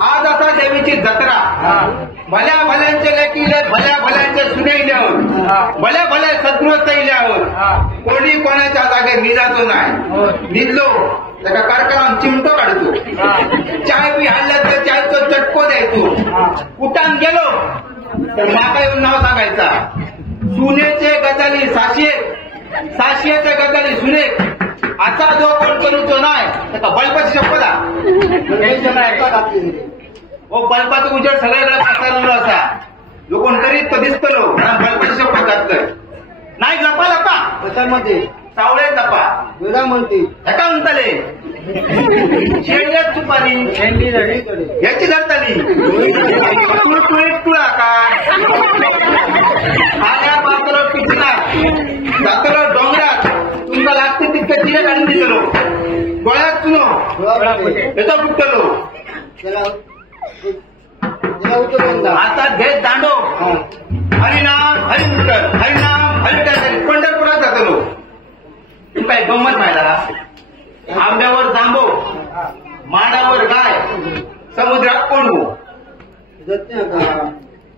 आज असा देवीची जत्रा भल्या भल्यांचे लेकीले भल्या भल्यांचे सुनेल्यावर भल्या भल्या सद्गृहस्थ इल्यावर कोणी कोणाच्या जागे निजातो नाही निजलो त्याचा कारखाना चिमटो काढतो चाय बी हाडला तर चायचो चटको द्यायचो उठान गेलो तर माका येऊन नाव सांगायचा सुनेचे गजाली साशियेचे गजाली सुने असा जो कोण करूचो नाही त्याचा बल्बाची शपथ हो बल्बाचं उजेड सगळ्याकडे पसरलेलो असा जो कोण करीत तो दिसतलो बल्बाची शपथ घातलंय नाही लपा लपा त्याच्यामध्ये सावळे लपा वेळा म्हणते एका म्हणताले शेंड्यात चुपाली शेंडी याची धरताली तुळा का आल्या पात्र पिचणार जातलो डोंगरात तुमका लागते तितके तिने काढून दिसलो डोळ्यात सुनो याचा फुटलो आता घेत दांडो हरिनाम हरिमुटर हरिनाम हरिटारी पंढरपुरात जातलो तू काय गंमत माहिला आंब्यावर जांबो माडावर गाय समुद्रात कोंडवो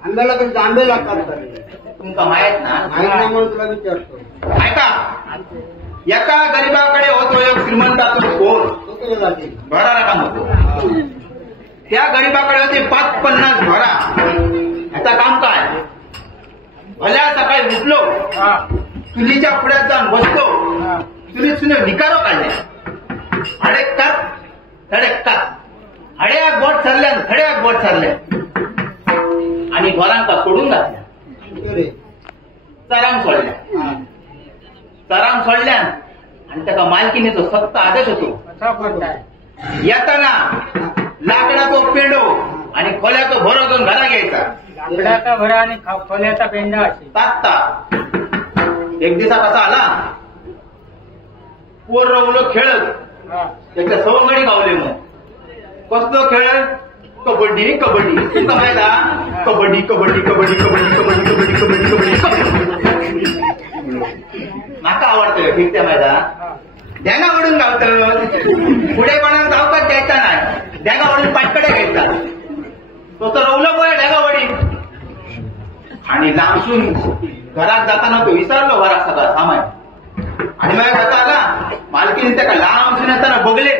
आंब्याला कधी आंबे लागतात तुमका माहित ना म्हणून तुला विचारतो ऐका एका गरीबाकडे होतो एक श्रीमंताचा कोण भरा नका म्हणतो त्या गरीबाकडे होते 50 भरा याचा काम काय भल्या सकाळी उठलो चुलीच्या पुढ्यात जाऊन बसलो चुलीत सुने निकारो काढले धडकतात हड्याक बोट चालल्या खड्याक बोट चालल्या आणि घरांका सोडून घातल्या चराम सोडल्या आणि त्याचा मालकीनेचा सक्त आदेश होतो येताना लाकडाचा पेंडो आणि खोल्याचा भरो घेऊन घरा घ्यायचा लाकडाचा भरा आणि खोल्याचा पेंडा तात्ता एक दिवसा कसा आला पोर रवलो खेळत त्याच्या सवंगडी गावले मग कसलो खेळ कबड्डी कबड्डी तुमका माहित हा कबड्डी कबड्डी कबड्डी कबड्डी कबड्डी कबड्डी कबड्डी कबड्डी माका आवडतं ठीक त्या माहित हा ढ्यांगा ओढून गावतं पुढे कोणाला धावकाच द्यायचा नाही ढ्यांगा ओढून पाटकडे घ्यायचा तो तर रवलं पोया ढ्यांगा ओढी आणि लांबसून घरात जाताना तो विसरलो घरात सगळा सामान आणि मग जाता आला मालकीने त्याला लांबसून येताना बघले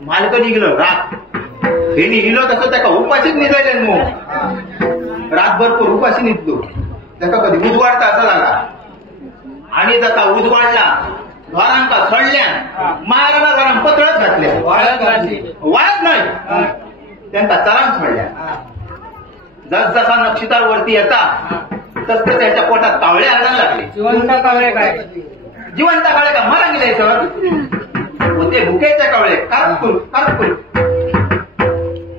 मालक निघलं रात हे निघलो तसं त्याला उपाशीच निघाले मग रातभर तो उपाशी निघतो त्याचा कधी उजवाडता असा झाला आणि जसा उजवाडला घरांका सडल्या माराला घरां पतळत घातल्या वाळत नाही त्यांचा चराम सोडल्या जसजसा नक्षीदार वरती येता तस त्याच्या पोटात कावळे आणायला लागले जिवंत कावळे काय जिवंत कावळे का मला गेलायचं होते भुकेचे कावळे कारपूर कारपूर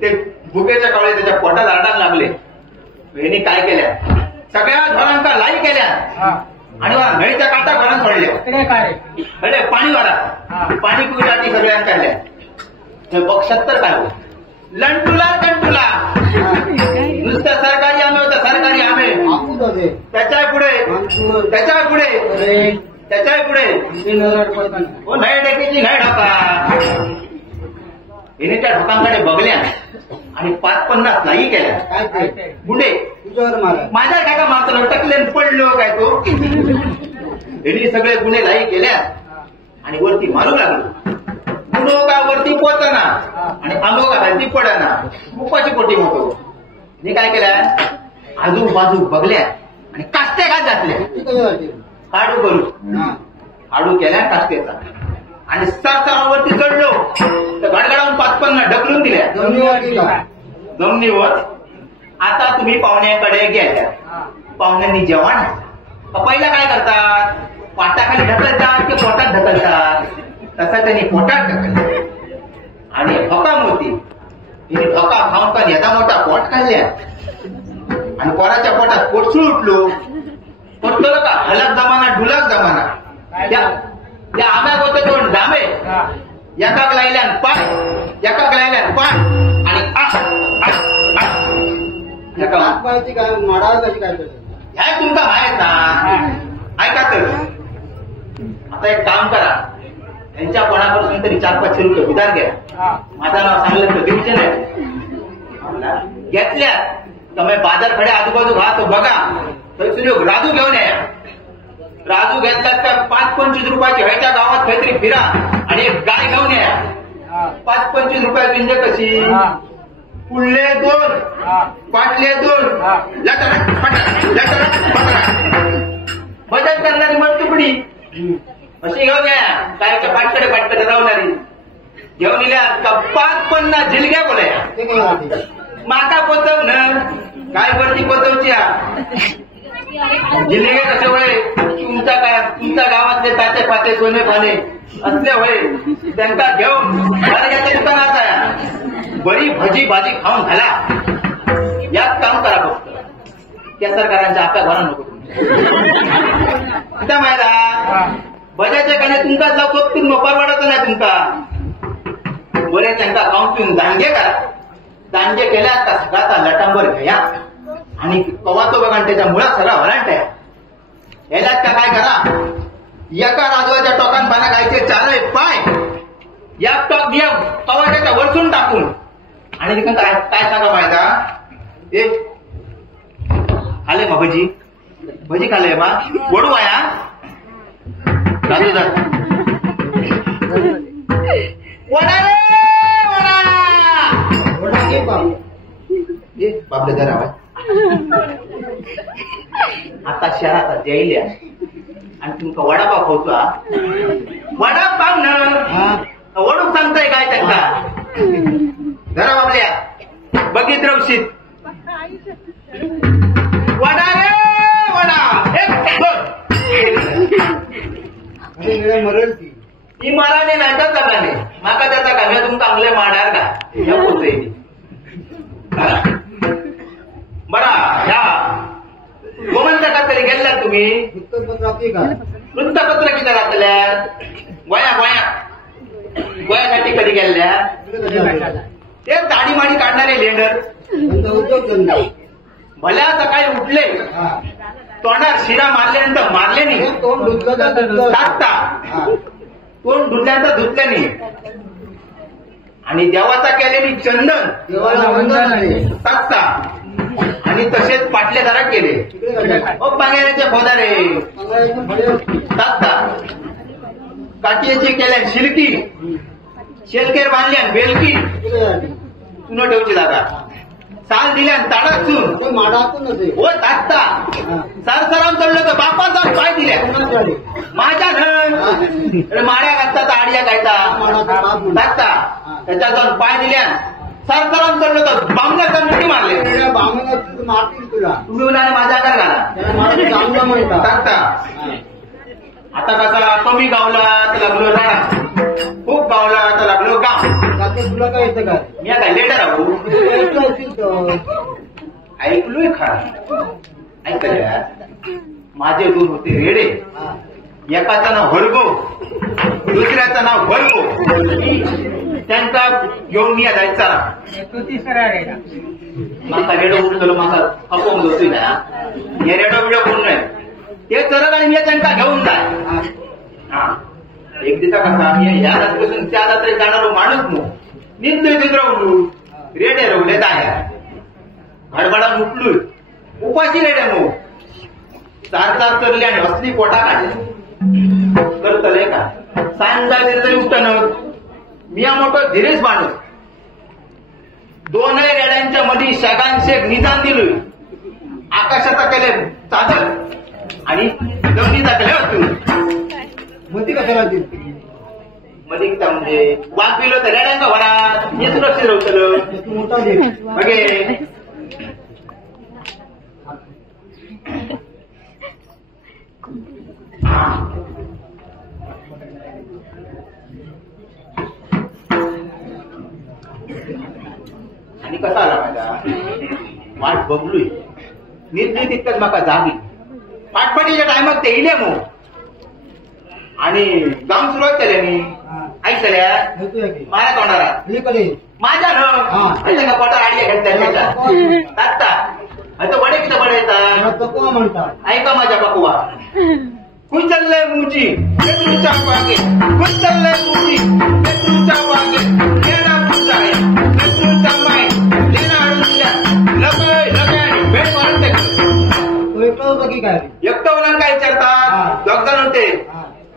ते भुकेचे कावळे त्याच्या पोटात आरडायला लागले यांनी काय केल्या सगळ्या घरांका लाई केल्या आणि नळीच्या काटा घरात सोडल्या काय पाणी वारा पाणी पिण्यासाठी सगळ्यांना काढल्या बघ 70 काय लंटुला कंटुला नुसतं सरकारी आमे होतं सरकारी आमे त्याच्या पुढे त्याच्या पुढे त्याच्या पुढे हो नाही डेकेची नाही ढोका हिने त्या ढोकांकडे बघल्या आणि 5-50 लाई केल्या गुंडे माझ्या काय मात्र लटकले पडलो काय तो हिने सगळे गुन्हे लाई केल्या आणि वरती मारू लागलो गुन्हो का वरती पोचना आणि आंबो का खालती पडना उपाची पोटी होतो मी काय केल्या आजूबाजू बघल्या आणि कास्ते घात घातल्या हाडू करू हाडू केल्या कास्तेचा आणि सरसरावरती चढलो तर गडगडावून 5-50 ढकलून दिल्या जमिनीवर आता तुम्ही पाहुण्याकडे गेल्या पाहुण्यांनी जेवण पहिला काय करतात पाटाखाली ढकलतात की पोटात ढकलतात तसा त्यांनी पोटात ढकलले आणि हकाम होती तिने हका खाऊन का यदा मोठा पोट काढल्या आणि पोराच्या पोटात पोटसूळ उठलो पटलं का हलक जमाना ढुलक जमाना त्या आम्यात होते दोन डांबे एकाक लायल्यान पाय एकाक लायल्यान पाय आणि ह्या तुमका माहित ना ऐका तर आता एक काम करा त्यांच्या कोणापासून तरी 400-500 रुपये उधार घ्या माझं नाव सांगलं तर दिवशी नाही घेतल्या तुम्ही बाजार खडे आजूबाजू घातो बघा तर राजू घेऊन या राजू घेतल्यात तर 5-25 रुपयाची ह्याच्या गावात काहीतरी फिरा आणि एक गाय घेऊन या 5-25 रुपयाची म्हणजे कशी पुढले 2 पाटले 2 बचत करणारी मटुकडी अशी घेऊन या काय का पाटकडे राहणारी घेऊन येल्या का 5-50 झिलग्या बोलाया माता पोचव ना काय वरती पोचवची जिल्हे कसे वळे तुमच्या गावातले ताते पाते सोने पाने असले वळे त्यांना घेऊन घराच्या दुकानात आहे बरी भजी भाजी खाऊन घाला यात काम करा फक्त त्या सरकारांच्या आपल्या घरा नको तुमच्या माहिती भजाच्या काने तुमचा जाऊ सोबतून नोकर वाढत नाही तुमचा बरे त्यांचा अकाउंटून दांडगे करा दांडगे केल्या का सगळ्याचा लटांबर घ्या आणि कवा तो बघा त्याच्या मुळात सगळा वरांट आहे याच्यात का काय करा एका राजवाच्या टोकान पाना गायचे 4 पाय या टोक घ्या कवा त्याच्या वरचून टाकून आणि तिकडे काय काय सांगा माहिती खाले मग भजी खाले मा वडू आया राजू जा वडा रे वडा बापले जरा आवाज आता शहरात जायल्या आणि तुमका वडापाव खाऊचा वडापाव ना वडूक सांगताय काय त्यांना जरा बाबल्या बघित रवशीत वडा रे वडा मरण ती माराने नाहीतर जगाने माका त्याचा का मी तुमका चांगले मांडार का या पोचे बरा ह्या गोमंतकात तरी गेल्या तुम्ही वृत्तपत्र किती राहतल्या गोयासाठी कधी गेल्या ते दाढी माडी काढणारे लेंडर उद्योगधंदा भल्या सकाळी उठले तोंडात शिरा मारल्यानंतर मारले नाही तोंड धुतलं टाकता तोंड धुतल्यानंतर धुतले नाही आणि देवाचा केलेली चंदन देवाला वंदन आहे टाकता आणि तसेच पाटलेदारा केले पांगेऱ्याचे खोदारे टाकता काठीची केल्या शिलकी शेलकेर बांधल्या बेलकी चुनो ठेवची दादा साल दिल्यान ताडात चून माडातून हो टाकता सरसराम चढलं तर बापाचा पाय दिल्या माझ्या धन माड्या घालतात आडिया गायता टाकता त्याच्या जाऊन पाय दिल्या सरसराम चढलं तर बामण्याचा मिठी मारले मारतील तुला तुम्ही उन्हाने माझ्या आकार घाला टाकता आता कसा कमी गावला तर लागलो राणा खूप गावला तर लागलो गाव तुला काय येतं का मी आता लेटर आहो ऐकलोय खरा ऐकल्या माझे दोन होते रेडे एकाचं नाव हरगो दुसऱ्याचं नाव भरगो त्यांचा घेऊन मी जायचा माका रेडो उठलो माका अपोंग होतोय ना हे रेडो बिडो कोण नाही ते चरल आणि मी त्यांना घेऊन जाय एक दिवसा कसा या रात्रीपासून त्या रात्री जाणारो माणूस मग निंदलोय तिथं उठू रेडे रवले दाया हडबडा उठलोय उपाशी रेडे मग चार तरले आणि असली पोटा काढले करतले का सांगायला तरी उठणं मिया मोठं धीरेच माणूस दोनही रेड्यांच्या मध्ये शगांशेक निदान दिलोय आकाशाचा केले चादर आणि जमिनीचा केले होतो मध्ये कशाला दिली मध्ये म्हणजे वाघ पिलो तर रेड्यांचा भरा हे सुरक्षित राहतलं मोठा दे बघे आणि कसा आला माझा वाट बघलोय निर्णय तितकंच माका जागी पाटपाटीच्या टायमात ते इले मग आणि काम सुरुवात केल्यानी ऐकल्या मारा तोंडारा माझ्या ना पोटा आडिया घेतल्या आता वडे किती पडायचा पकवा म्हणतात ऐका माझ्या पकवा कुछ चाललंय मुची तुमच्या मागे कुछ चाललंय मुची तुमच्या मागे लेणा पुढचा आहे तुमचा माय लेणा आणून दिल्या लगे लगे आणि भेट मारून एकटा होता की काय एकटं होणार काय विचारतात डॉक्टर होते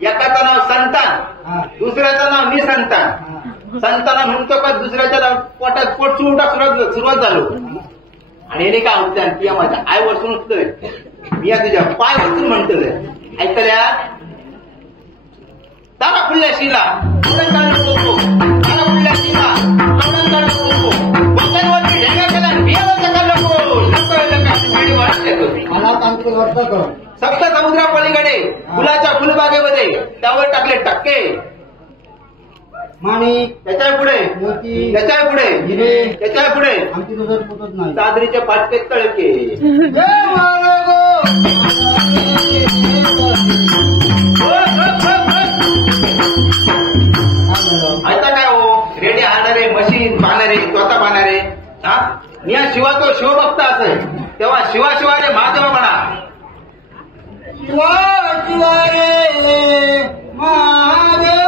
एकाचं नाव संतान दुसऱ्याचं नाव निसंतान संताना म्हणतो का दुसऱ्याच्या पोटात पोट चुरटा सुरुवात झालो आणि हे काय होत्या किंवा माझ्या आय वरसून उठतोय मी तुझ्या पाय वरसून म्हणतोय ऐकल्या तारा फुडल्या शिला तारा फुडल्या शिला वगैरे ढेंगा केला मला तांत्रिक अर्थ कर सप्त समुद्रा पलीकडे फुलाच्या फुलबागेमध्ये त्यावर टाकले टक्के माणिक त्याच्या पुढे मोती त्याच्या पुढे हिरे त्याच्या पुढे आमची नजर पोचत नाही चादरीचे फाटके तळके आता काय हो रेडी आणणारे मशीन पाहणारे स्वतः पाहणारे हा या शिवा तो शिवभक्त असेल तेव्हा शिवाशिवारे महादेवा म्हणा शिवा शिवा रे महादेव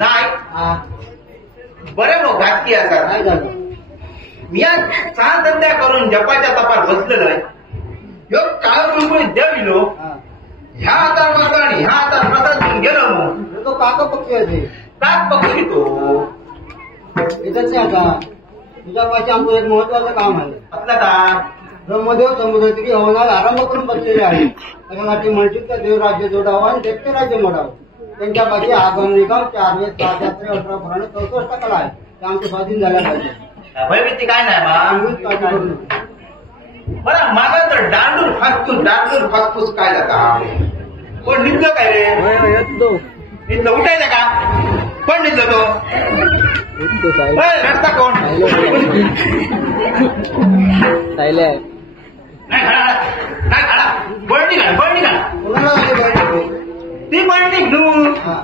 नाही हा बरे मग घातकी असतात काय झालं मी आज सहा संध्या करून जपाच्या तपास बसलेलो आहे ह्यो काळ कुळकुळीत देव इलो हा ह्या हातावर बसला आणि ह्या हातावर प्रसाद घेऊन गेलो मग तो काका पक्षी आहे ते काय पकडी तो येतच नाही आता तुझ्या पाशी आमचं एक महत्वाचं काम आहे आपला का ब्रह्मदेव समुद्राची हवनार आरंभ करून बसलेले आहे त्याच्यासाठी म्हणतील देव राज्य जोडावं आणि दैत्य राज्य मोडावं त्यांच्या पाशी आगम निगम 4 वेद 5 शास्त्रे 18 पुराणे 64 कला आहे ते आमचे स्वाधीन झाल्या पाहिजे भयभीती काय नाही बा आम्हीच काळजी करू नका. मला माझा तर डांडूर फासफूस काय जाता कोण निघलं काय रे निघलं उठायचं का कोण निघलं तो होय, रडता कोण नाही खाडा बळणी घाल कोणाला आले पाहिजे? ती बळणी घेऊ हा.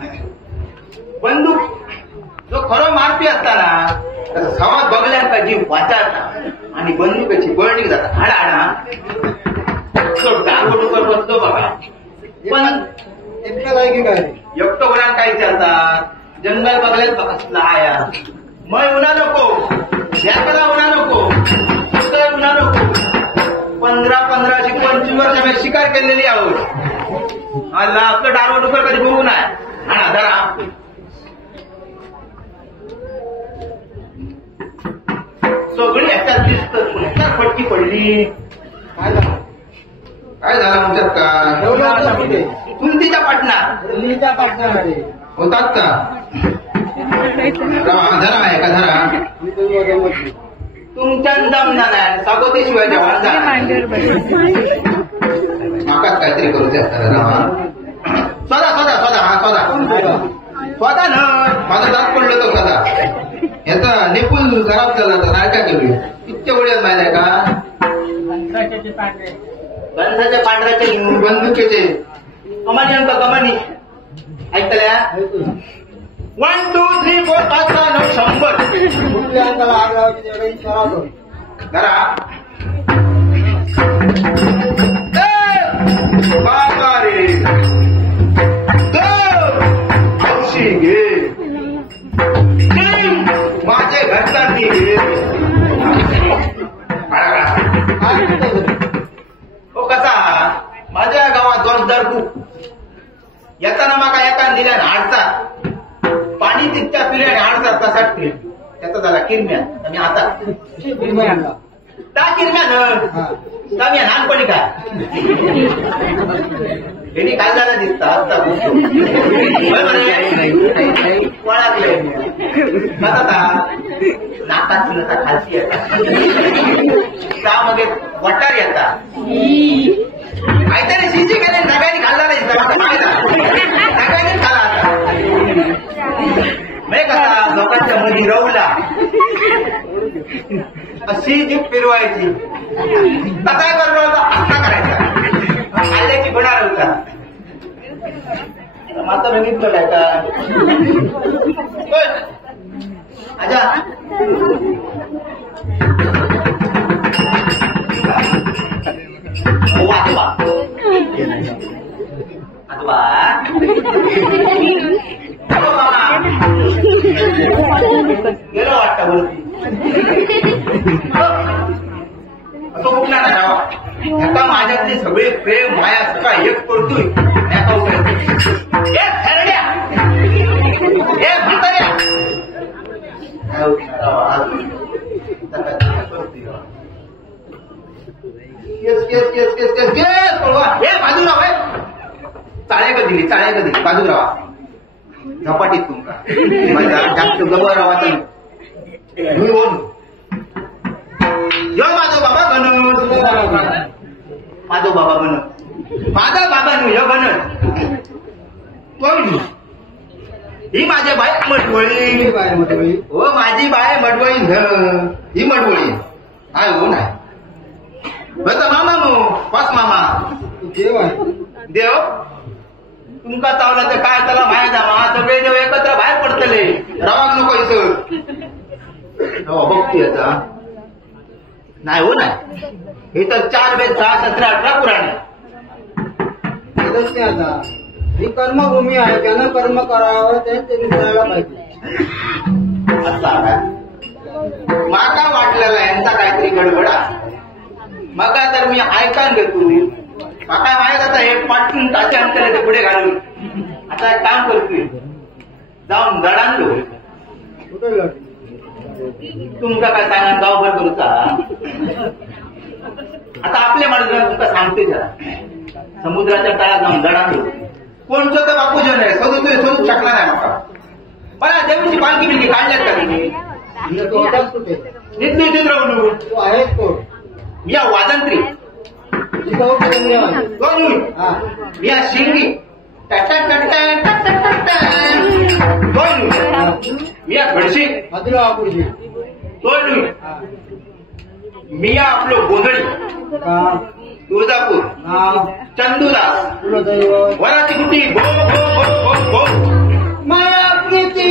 बंदूक जो खरो मारपी असताना त्याचा संवाद बघल्याचा जीव वाचारता आणि बंदुकीची बळणी जाता हाडा तो डांगोडूकर बसतो बघा पण एकटं काय की काय एकटं होणार काय चालतात जंगल बघल्यात बघा आया मग उन्हा नको यात्रा उन्हा नको पुस्तक उन्हा नको 15 ते 25 वर्ष मी शिकार केलेली आहोत आला आपलं डांगोडूकर कधी बघू नाही हा जरा सगळी याच्यात दिसत फटकी पडली काय झालं काय झालं आमच्यात का एवढं आता कुठे कुंतीच्या पाटणार दिल्लीच्या पाठण्यामध्ये होतात का धरा आहे का धरा मी तुम्ही वगैरे म्हटली तुमच्या जमणार नाही सागोतेशिवाय जेवण जाणार माकाच काहीतरी करू स्वतः न माझा दात पडलं तो स्वतः याचा निपुण खराब झाला तर नाही काय करू इतके वेळेस माहिती आहे का गणसाच्या पांढऱ्याचे बंदुकीचे कमानी अंक कमानी ऐकल्या 1 2 3 4 5 6 9 100 कुठल्या अंगाला आग लावायची तेवढं सराव जरा बाबा रे औषी घे माझे घरच्यांनी घे हो कसा माझ्या गावात 2000 खूप येताना माका एका दिल्यान हाडतात पाणी तितक्या पिल्याने हाडतात तसाच फिर त्याचा झाला किरम्या आणि आता आणला त्या किरम्यानं मी लहानपणी काय यांनी काय झालं दिसतं आता वळाकले कसा नाकात नसा खालती येतात त्यामध्ये वटार येतात काहीतरी शिजी गेले सगळ्यांनी खाल्ला नाही सगळ्यांनी खाला आता मी कसा लोकांच्या मध्ये रवला अशी जी फिरवायची कसा करणार होता असा करायचा खाल्ल्याची होणार होता मात्र बघितलं काय का अच्छा आजोबा गेलो वाटतं वरती असं उठला ना एका माझ्यातली सगळे प्रेम माया सगळा एक करतोय एका म्हाताऱ्या बाजूराव आहे चाळे कधी बाजूरावा झपाटीत तुमका जास्त गबर रावा यो माझो बाबा बनत माझो बाबा बनत माझा बाबा नु यो बनत ही माझ्या बाय मटवळी हो माझी बाय मटवळी ही मटवळी काय हो नाही बस मामा मो पास मामा देव आहे देव तुमका चावला तर काय त्याला माया जामा सगळे देव एकत्र बाहेर पडतले रवाग नको इथं बघती आता नाही हो नाही हे तर 4 वेद 6 17 18 पुराणे भेटत नाही आता. ही कर्मभूमी आहे, त्यानं कर्म करावं ते निसरायला पाहिजे. माका वाटलेला यांचा काहीतरी गडबडा. मका तर मी ऐकान घेतो. माका माहित आता हे पाठवून ताचे अंतर ते पुढे घालून आता एक काम करतोय, जाऊन दडान लो. कुठे लढ तुमका काय सांगा गावभर करूचा. आता आपल्या माणसाला तुमका सांगते जरा, समुद्राच्या तळात जाऊन दडान लो. कोणचं तर बापू जन आहे, शोधू शकला नाही माका. मला देवीची पालखी बिलकी काढल्यात का तुम्ही? कुठे नित्य राहू तू आहेस कोण? या वादंत्री या शिंगी मिया घडशी मधुरा आपुरजी मिया आपलं गोंधळी तुळजापूर चंदूदास वराची कुटी गो गो गो गो गो माया प्रीती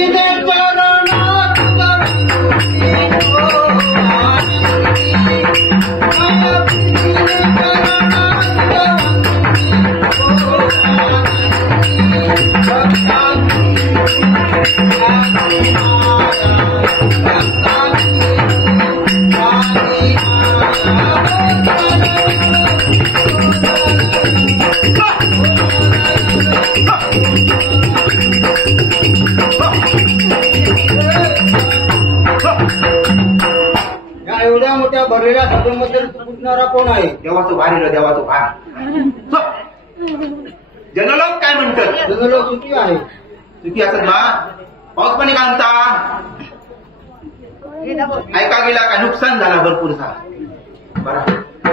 या एवढ्या मोठ्या भरलेल्या सभेमध्ये कुठणारा कोण आहे? देवाचं भारी देवाचं भार. जनलोक काय म्हणतात? जनलोक सुखी आहे. सुखी असत ना. पाऊस पाणी घालता ऐका गेला का नुकसान झाला भरपूरचा. बरं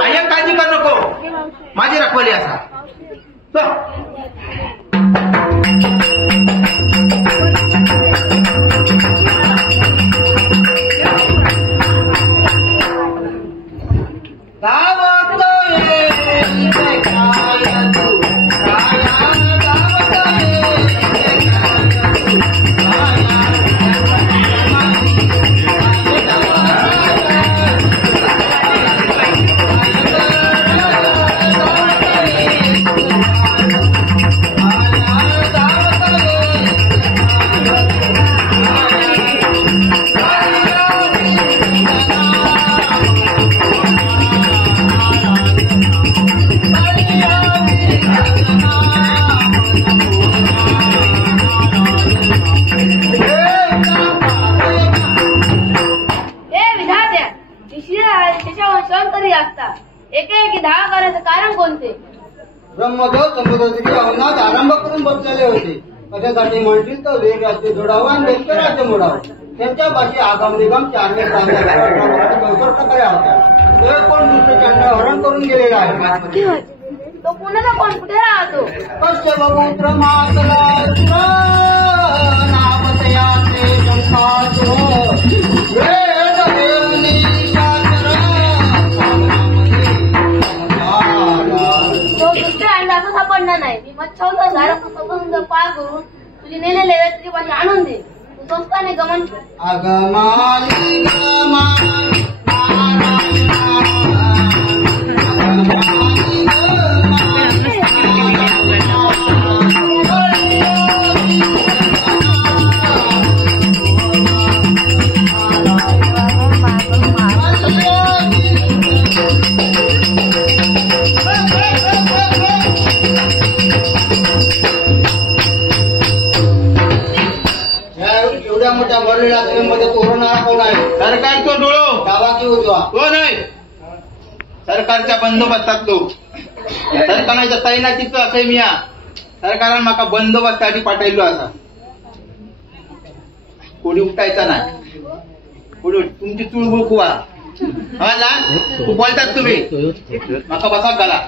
आई काळजी कर नको, माझी रखवाली असा. एकेकी धावा करायचं कारण कोणते? ब्रह्मदेव समुद्राची अवनात आरंभ करून बसलेले होते. कशासाठी म्हणतील तर वीर राज्य जोडावं आणि दैत्य राज्य मोडावं. त्यांच्या पाशी आगम निगम 4 प्रकारे होत्या. ते कोण दुसरं चंड हरण करून गेलेला आहे. तो पुण्याचा कोण कुठे राहतो? कश्यपपुत्र मातला नामतयाचे शंकासुर वेद देवनी तो दुसऱ्या अंडा असं सापडणार नाही. मी मच्छावरचा झाडाचा संबंध पार करून तुझी नेलेले वेत्री पाशी आणून दे. तू स्वस्ताने गमन आगमानी एवढ्या मोठ्या भरलेल्या सभेमध्ये कोरोनाला कोण आहे? सरकारचा डोळो डावा की उजवा? तो नाही, सरकारच्या बंदोबस्तात तो. सरकारच्या तैनातीचं असं मी सरकारान माका बंदोबस्तासाठी पाठवलो असा. कोणी उठायचा नाही. कोणी तुमची चुळबुळ कुवा हा तू बोलतात तुम्ही माका बसाक घाला.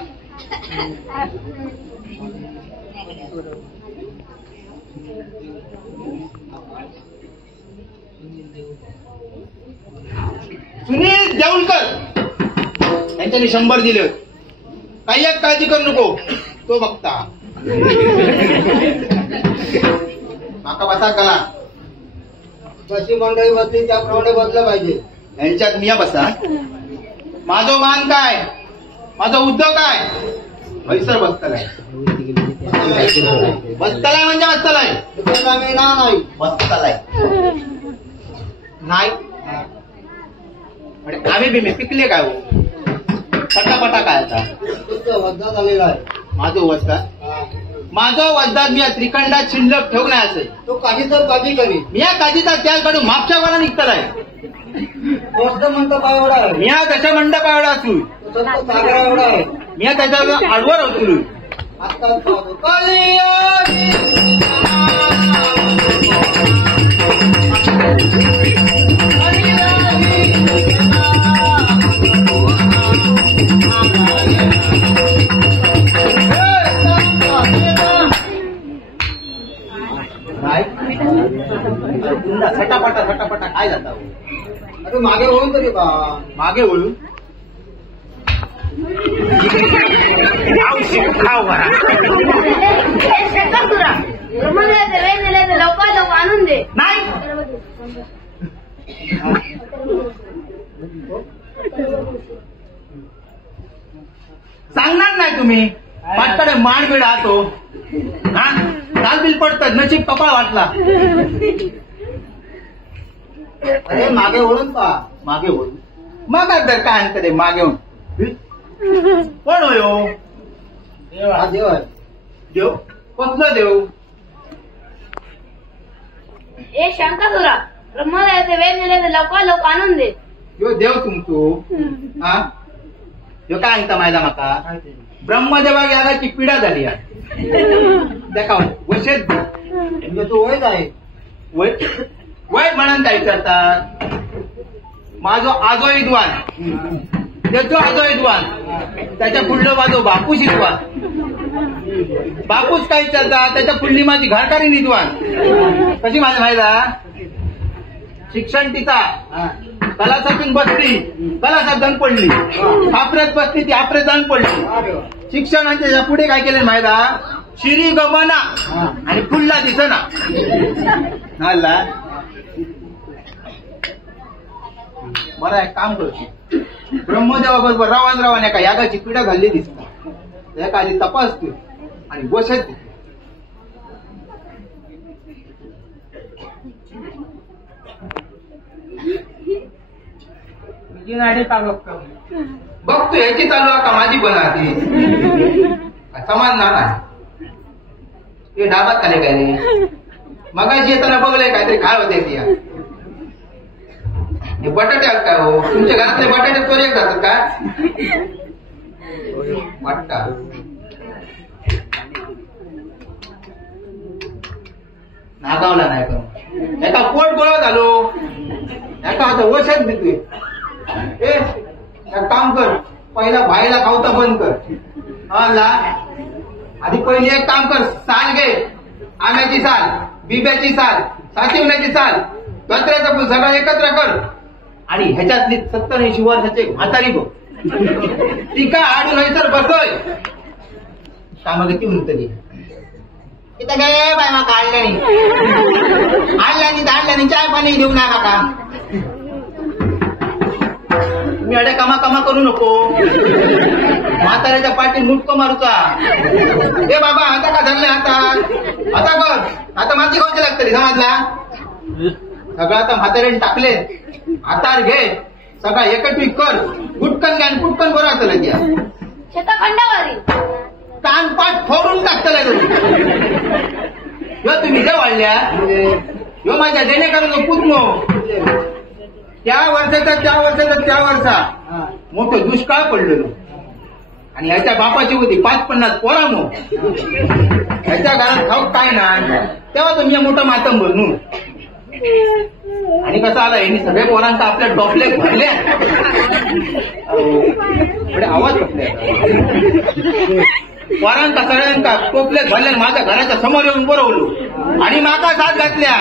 सुनील देऊळकर यांच्यानी 100 दिले. काही एक काळजी करू नको, तो बघता माका बसा कला. जशी मंडळी बसली त्याप्रमाणे बसलं पाहिजे. यांच्यात मिया बसा. माझो मान काय, माझा उद्योग काय, हैसर बसतलाय बसतलाय म्हणजे बसतलाय नाही बसतलाय नाही आम्ही बी पिकले काय हो पटापटा काय आता वजनात आलेला आहे माझं वजनात मी या त्रिखंडात शिल्लक ठेवून आहे असं तो काजी तर काजी करी मी या काजीचा त्याग काढून मागच्या वाला निघतलाय वजन म्हणतो काय एवढा आहे मी या दशा मंडप एवढा असू तो सागरा एवढा आहे मी या त्याच्यावर आडवर होतो आता फटाफटा काय जाता अरे मागे होऊन तरी बा मागे वळून लवकर लवकर आणून दे नाही सांगणार नाही तुम्ही पाटकडे माणबीड आहातो हा चालबिल पडतात नशीब कपाळ वाटला अरे मागे वळून पा मागे वळून मग तर काय आणतं मागे होऊन कोण होयो हा देव आहे देव कसलं देव ए शंकासुरा ब्रह्मदेवाचे वेद नेले लवकर लवकर आणून दे यो देव तुमचो हा यो काय सांगता मायला माका ब्रह्मदेवाक यागाची पिढा झाली देखा वशेत म्हणजे तो वयच आहे वय वय म्हणून काय विचारतात माझो आजो विद्वान त्याचो आजो विद्वान त्याच्या पुढलं माझो बापूस विद्वान बापूस काय विचारतात त्याच्या पुढली माझी घरकारी विद्वान कशी माझी माहिला शिक्षण तिचा कलासातून बसली कलासात दण पडली आपरेत बसली ती आपरे दण पडली शिक्षणाच्या पुढे काय केलं माहिला शिरी गमना आणि फुलला दिसना हल्ला बरं एक काम करतो ब्रह्मदेवाबरोबर रावण एका यागाची पिढा घालली दिसतात त्या खाली तपासतो आणि बसत बघतो याची चालू आता माझी बनाती समान नाही ते डाबात आले काय रे मगाशी येताना बघलंय काहीतरी काय होते ती हे बटाटे आहेत काय हो तुमच्या घरातले बटाटे चोरी जातात का वाटता नागावला नाही पण एका पोट गोळा झालो एका आता वशात देतोय ए एक काम कर पहिला भाईला खावता बंद कर हा ला आधी पहिले एक काम कर साल घे आंब्याची साल बिब्याची साल साचिवण्याची साल कचऱ्याचा सगळं एकत्र कर आणि ह्याच्यातली 70-80 वर्षाचे म्हातारी बघ ती का आडून तर बसोय कामाग ती म्हणतली इथं काय बाय माका आणल्यानी चाय पाणी देऊ ना माका मी अडे कामा करू नको म्हाताऱ्याच्या पाठीत मुटको मारूचा ए बाबा आता का धरले आता कर आता माती खाऊची लागतली समजला सगळं आता म्हाताऱ्याने टाकले हातार घे सगळा एकत्रित कर गुटकन घ्या आणि कुटकन बरं असलं घ्या शेताखंडावारी कानपाट फोडून टाकतलाय ह्यो तुम्ही जे वाढल्या ह्यो माझ्या देणे करून पुतनो त्या वर्षा मोठं दुष्काळ पडलेलो आणि ह्याच्या बापाची होती 50-50 पोरा मो ह्याच्या घरात खाऊक काय नाही तेव्हा तुम्ही मोठं मातम बनू आणि कसं आला यांनी सगळे पोरांचा आपल्या टॉपले भरले आवाज बसले पोरांका सगळ्यांका टोपले भरले माझ्या घराच्या समोर येऊन बोलवलो आणि माका साथ घातल्या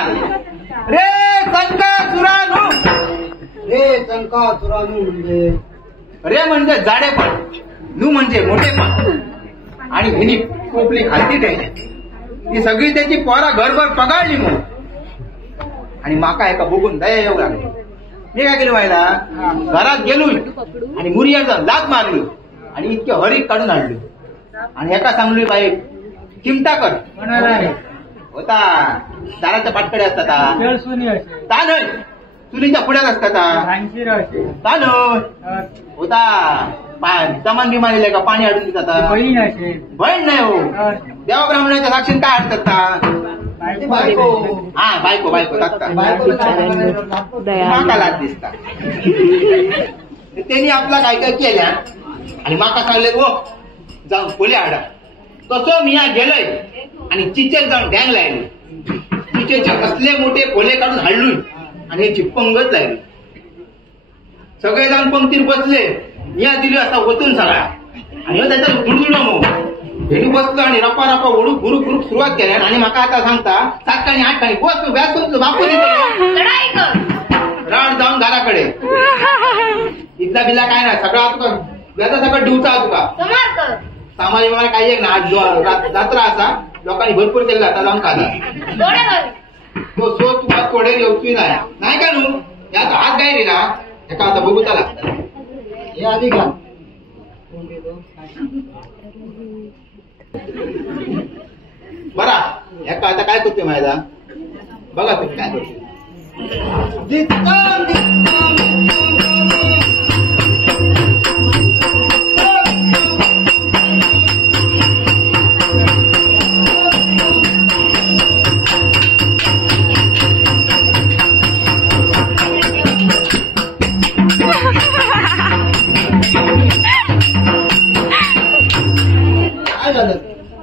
रे संकासुरानू रे संकासुरानू म्हणजे रे म्हणजे जाडेपण नू म्हणजे मोठेपण आणि हिनी टोपली खालती ती सगळी त्याची पोरा घरभर पगाळली मग आणि माका एका बघून दया येऊ लागली मी काय केलं व्हायला घरात गेलो आणि मुरियाचा लात मारलो आणि इतके हरीक काढून आणलो आणि एका सांगली बाई चिमटा कर होता दाराच्या पाटकडे असतात तान चुलीच्या पुढ्यात असतात तान होता जमान बिमारीला का पाणी अडून देतात बहीण नाही हो देवा ब्राह्मणाच्या साक्षीन काय अडतात हा बायको माका दिसतात त्यांनी आपला काय काय केल्या आणि माका सांगले हो जाऊन खोले आडा तसं मी गेलोय आणि चिचेर जाऊन डॅंग लायले चिचेचे कसले मोठे खोले काढून हाडलोय आणि ह्याची पंगत लागली सगळे जाऊन पंक्तीत बसले या दिली असा ओतून सगळा आणि त्याचा धुडधुडा मग हेनी बसलो आणि रपा रपा ओढूक गुरुक गुरुक सुरुवात केल्या आणि माका आता सांगता 7 आणि 8 बस व्यास बापू राड जाऊन घराकडे इथला बिल्ला काय नाही सगळा तुका व्याजा सगळं डिवचा तुका सामाजिक मला काही एक ना आज जत्रा असा लोकांनी भरपूर केला आता जाऊन खाला तो सो तुका थोडे येऊची नाही का नू याचा हात काय दिला एका आता बघूचा लागतात हे आधी घ्या बरा एका आता काय करतोय माझा बघा तुम्ही काय करतोय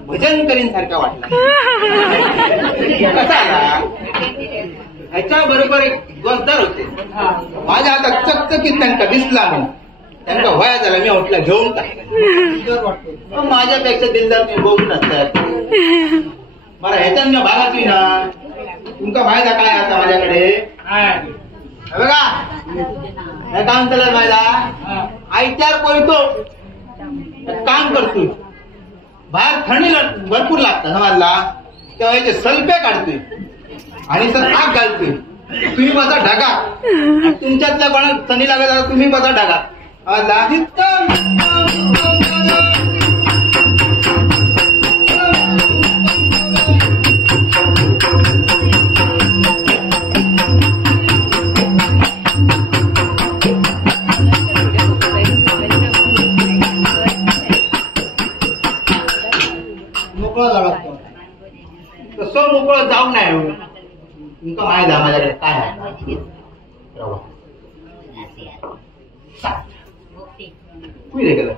भजन करीन सारखा वाटला कसा आला ह्याच्या बरोबर एक गजदार होते माझ्या हातात चकचकीत त्यांना दिसला मग त्यांना वया झाला मी म्हटलं घेऊन टाकला माझ्यापेक्षा दिलदार मी बघून असतात मला ह्याच्यात मी भागाची ना तुमका फायदा काय आता माझ्याकडे बघा हे काम चालत माझा आयत्यार कोयतो काम करतोय बाहेर थंडी भरपूर लागतं समजला तेव्हा याचे सल्पे काढतोय आणि सर आग घालतोय तुम्ही बसा ढगा तुमच्यातल्या कोणाला थंडी लागत तुम्ही बसा ढगा तसं मोकळं जाऊ नाही तुमका माहिती आहे माझ्याकडे काय आहे गेलं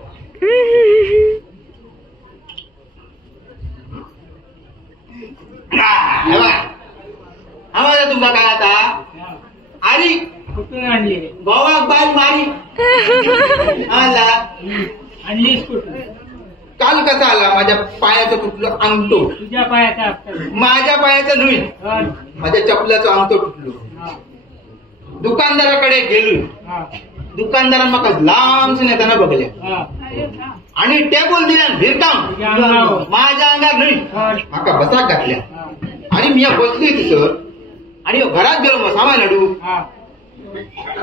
आवाज तुमचा काय आता आली कुठून आणली गोवाक बाई मारी आला आणलीस कुठून काल कसा आला माझ्या पायाचं तुटलं अंगठो तुझ्या पायाचा माझ्या पायाचं नाही माझ्या चपल्याचं अंगठो तुटलो दुकानदाराकडे गेलो दुकानदारान म्हाका लांबच नेताना बघल्या आणि टेबल दिल्या भिरकाम माझ्या अंगात नाही म्हाका बसाक घातल्या आणि मी बसली तिथं आणि घरात गेलो मग सामान हाडू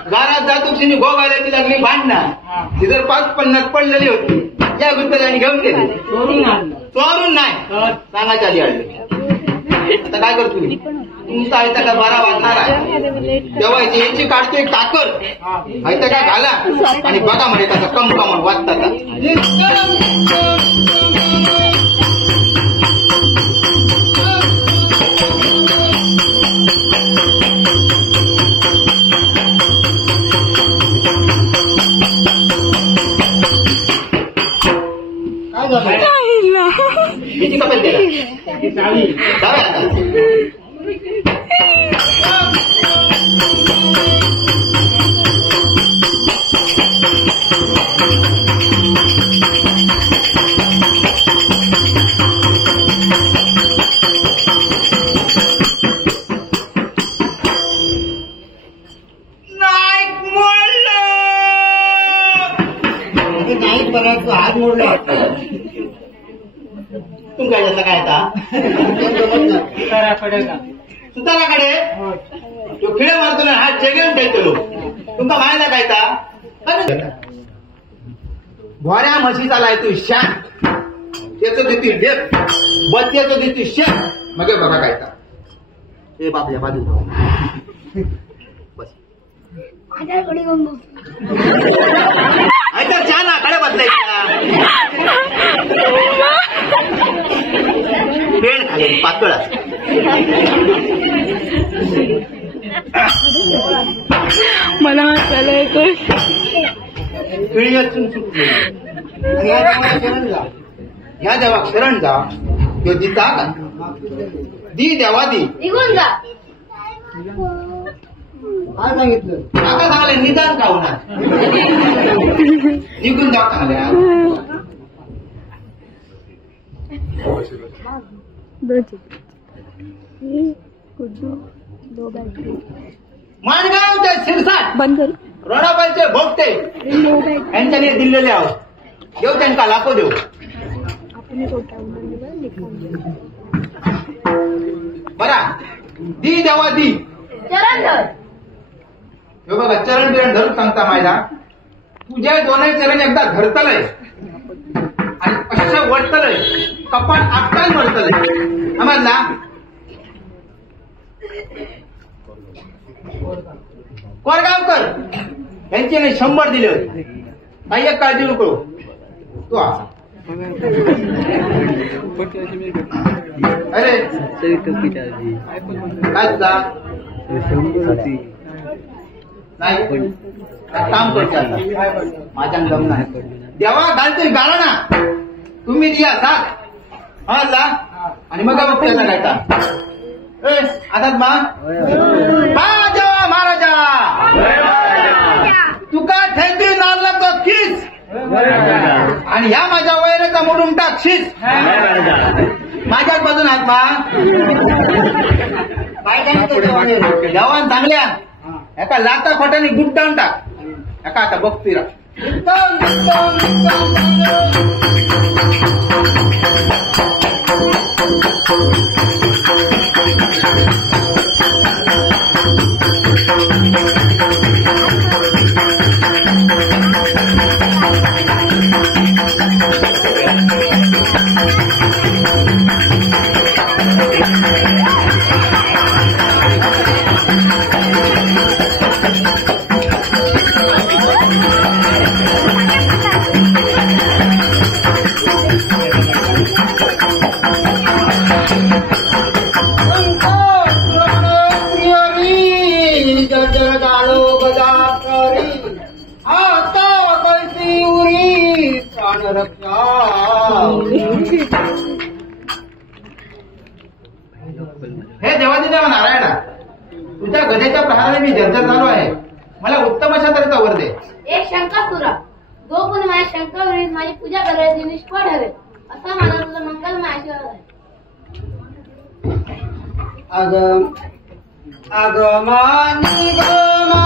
घरात जातो गो घालायची लागली भांडणं ती जर 5-50 पडलेली होती या गुंतल्याने घेऊन गेली चोरून नाही सांगायची आली आणली आता काय करतो तुमचा आहे त्याला 12 वाजणार आहे तेव्हा याची काढतोय काकर आहे त्या काय घाला आणि बघा म्हणे त्याचा कम वाचतात किती कपेल नाही परत हात मोडला तुमच्या याचा काय आता सुताराकडे तो खिळे मारतो ना हात जगेऊन ठेवतो तुमचा मायला काय भोऱ्या म्हशी चालाय तू शान याचं देते लेप बत्याचं देते शेप मग बघा काय का हे बापल्या बाजू बस माझ्याकडे घेऊन बघ. ऐका छान आकडे बदलायचा पेन खाली पातळ मला हसायला येतोय. पिढीतून सुटली ह्या देवा शरण जा तो दिता का दी देवा दी निघून जा. काय सांगितलं काका झाले निदान का होणार निघून जा खाल्या माणगाव ते शिरसाट बंद कर. रोडाबाईचे भोगते यांच्याने दिलेले आहोत देव त्यांना लाखो देऊ बरा दी देवा दी चरण धर. हे बघा चरण बिरण धरून सांगता माझ्या तुझ्या दोनही चरण एकदा धरतलंय आणि असं वळतलंय कपाट आपटाल वळतलंय समजला कोरगावकर यांचे 100 दिले होते काही एक काळजी नको तू अरे काय तुझा नाही काम करतो आता माझ्या गम नाही देवा घालते गाळा ना तुम्ही दिया साथ हा आणि मग त्याला गायता आता देवा महाराजा तुका थेंदी नारला तो किस आणि ह्या माझ्या वैराचा मोडून टाकशीस माझ्याच बाजून आत्मा देवान चांगल्या एका लाता खोट्याने गुट्टावून टाक एका आता बघती रा हे देवादिदेव नारायणा तुझ्या गदेच्या प्रहाराने मी जर्जर झालो आहे मला उत्तम अशा तऱ्हेचा वर दे. एक शंकासुरा जो कोणी माझ्या शंकावरील माझी पूजा करायची निष्फळ ठरेल असा मला तुझा मंगलमय आशीर्वाद आहे. अगमा निगमा